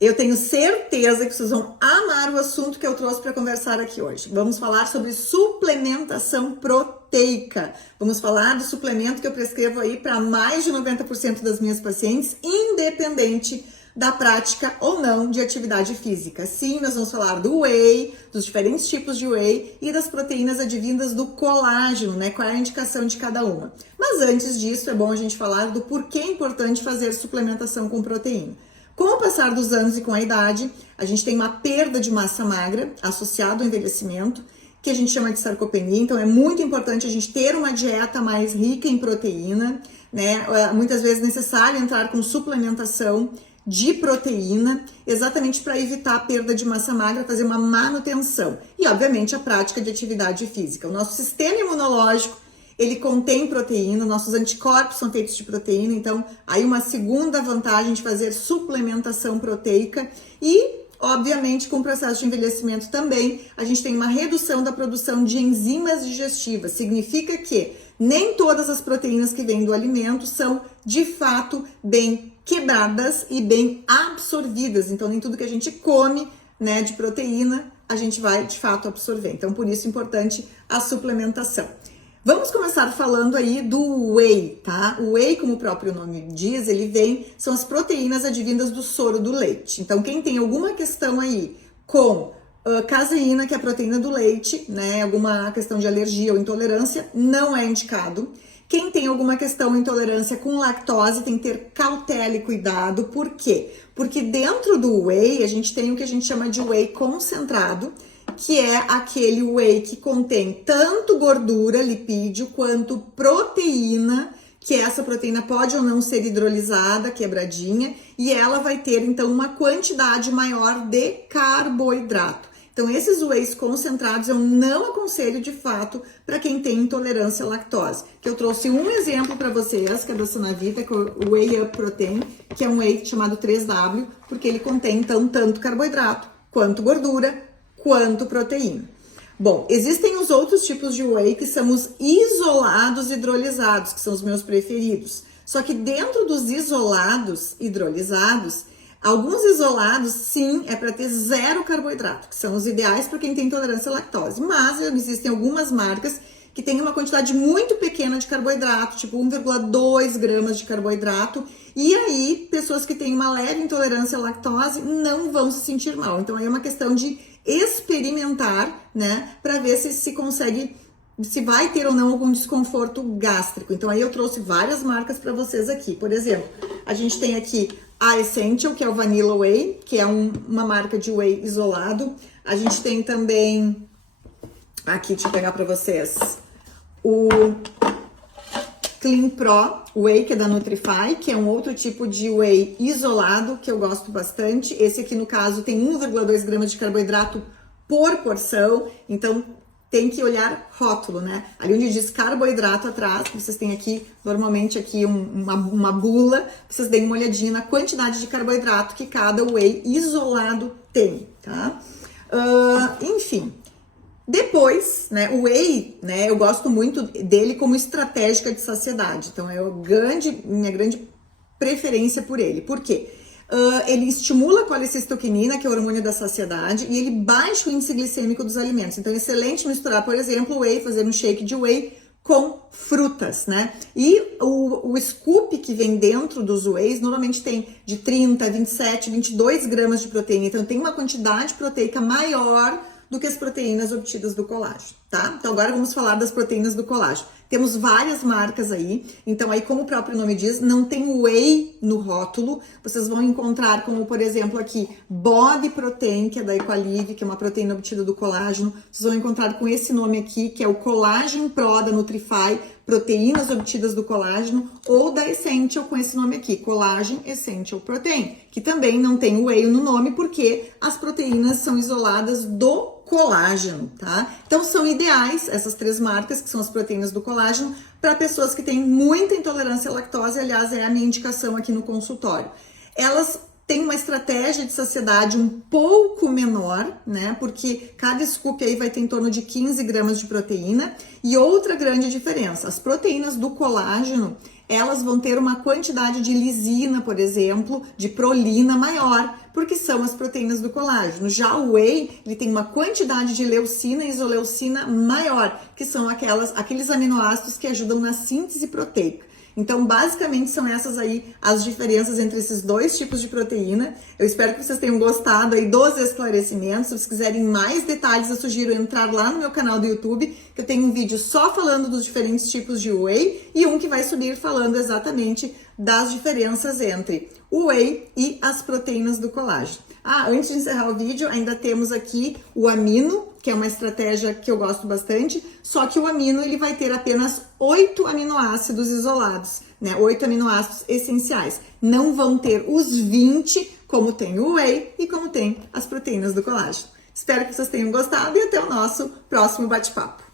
Eu tenho certeza que vocês vão amar o assunto que eu trouxe para conversar aqui hoje. Vamos falar sobre suplementação proteica. Vamos falar do suplemento que eu prescrevo aí para mais de 90% das minhas pacientes, independente da prática ou não de atividade física. Sim, nós vamos falar do whey, dos diferentes tipos de whey e das proteínas advindas do colágeno, né? Qual é a indicação de cada uma. Mas antes disso, é bom a gente falar do porquê é importante fazer suplementação com proteína. Com o passar dos anos e com a idade, a gente tem uma perda de massa magra associada ao envelhecimento, que a gente chama de sarcopenia. Então, é muito importante a gente ter uma dieta mais rica em proteína, né? Muitas vezes é necessário entrar com suplementação de proteína, exatamente para evitar a perda de massa magra, fazer uma manutenção. E, obviamente, a prática de atividade física. O nosso sistema imunológico, ele contém proteína, nossos anticorpos são feitos de proteína, então aí uma segunda vantagem de fazer suplementação proteica e, obviamente, com o processo de envelhecimento também, a gente tem uma redução da produção de enzimas digestivas. Significa que nem todas as proteínas que vêm do alimento são, de fato, bem quebradas e bem absorvidas. Então, nem tudo que a gente come, né, de proteína, a gente vai, de fato, absorver. Então, por isso é importante a suplementação. Vamos começar falando aí do whey, tá? O whey, como o próprio nome diz, são as proteínas advindas do soro do leite. Então, quem tem alguma questão aí com caseína, que é a proteína do leite, né? Alguma questão de alergia ou intolerância, não é indicado. Quem tem alguma questão de intolerância com lactose tem que ter cautela e cuidado. Por quê? Porque dentro do whey, a gente tem o que a gente chama de whey concentrado, que é aquele whey que contém tanto gordura, lipídio, quanto proteína, que essa proteína pode ou não ser hidrolisada, quebradinha, e ela vai ter, então, uma quantidade maior de carboidrato. Então, esses wheys concentrados eu não aconselho, de fato, para quem tem intolerância à lactose. Que eu trouxe um exemplo para vocês, que é da Sunavita, que é o Whey Up Protein, que é um whey chamado 3W, porque ele contém, então, tanto carboidrato, quanto gordura, quanto proteína. Bom, existem os outros tipos de whey, que são os isolados hidrolisados, que são os meus preferidos. Só que dentro dos isolados hidrolisados, alguns isolados, sim, é para ter zero carboidrato, que são os ideais para quem tem intolerância à lactose. Mas existem algumas marcas que têm uma quantidade muito pequena de carboidrato, tipo 1,2 gramas de carboidrato. E aí, pessoas que têm uma leve intolerância à lactose não vão se sentir mal. Então, aí é uma questão de experimentar, né, para ver se consegue, se vai ter ou não algum desconforto gástrico. Então, aí eu trouxe várias marcas para vocês aqui. Por exemplo, a gente tem aqui a Essential, que é o Vanilla Whey, que é uma marca de whey isolado. A gente tem também, aqui, deixa eu pegar para vocês, o Clean Pro Whey, que é da Nutrify, que é um outro tipo de whey isolado, que eu gosto bastante. Esse aqui, no caso, tem 1,2 gramas de carboidrato por porção, então tem que olhar rótulo, né? Ali onde diz carboidrato atrás, vocês têm aqui, normalmente aqui uma bula, vocês deem uma olhadinha na quantidade de carboidrato que cada whey isolado tem, tá? Enfim. Depois, né, o whey, né, eu gosto muito dele como estratégia de saciedade. Então, é minha grande preferência por ele. Por quê? Ele estimula a colecistoquinina, que é o hormônio da saciedade, e ele baixa o índice glicêmico dos alimentos. Então, é excelente misturar, por exemplo, o whey, fazer um shake de whey com frutas, né? E o scoop que vem dentro dos wheys normalmente tem de 30, 27, 22 gramas de proteína. Então, tem uma quantidade proteica maior do que as proteínas obtidas do colágeno, tá? Então, agora vamos falar das proteínas do colágeno. Temos várias marcas aí, então aí, como o próprio nome diz, não tem whey no rótulo. Vocês vão encontrar, como por exemplo aqui, Body Protein, que é da Equalive, que é uma proteína obtida do colágeno. Vocês vão encontrar com esse nome aqui, que é o Collagen Pro da Nutrify, proteínas obtidas do colágeno, ou da Essential com esse nome aqui, Collagen Essential Protein, que também não tem whey no nome, porque as proteínas são isoladas do colágeno, tá? Então, são ideais essas três marcas, que são as proteínas do colágeno, para pessoas que têm muita intolerância à lactose. Aliás, é a minha indicação aqui no consultório. Elas têm uma estratégia de saciedade um pouco menor, né? Porque cada scoop aí vai ter em torno de 15 gramas de proteína. E outra grande diferença, as proteínas do colágeno, elas vão ter uma quantidade de lisina, por exemplo, de prolina maior, porque são as proteínas do colágeno. Já o whey, ele tem uma quantidade de leucina e isoleucina maior, que são aqueles aminoácidos que ajudam na síntese proteica. Então, basicamente, são essas aí as diferenças entre esses dois tipos de proteína. Eu espero que vocês tenham gostado aí dos esclarecimentos. Se vocês quiserem mais detalhes, eu sugiro entrar lá no meu canal do YouTube, que eu tenho um vídeo só falando dos diferentes tipos de whey e um que vai subir falando exatamente das diferenças entre o whey e as proteínas do colágeno. Antes de encerrar o vídeo, ainda temos aqui o amino, que é uma estratégia que eu gosto bastante, só que o amino ele vai ter apenas 8 aminoácidos isolados, né? 8 aminoácidos essenciais. Não vão ter os 20, como tem o whey e como tem as proteínas do colágeno. Espero que vocês tenham gostado e até o nosso próximo bate-papo.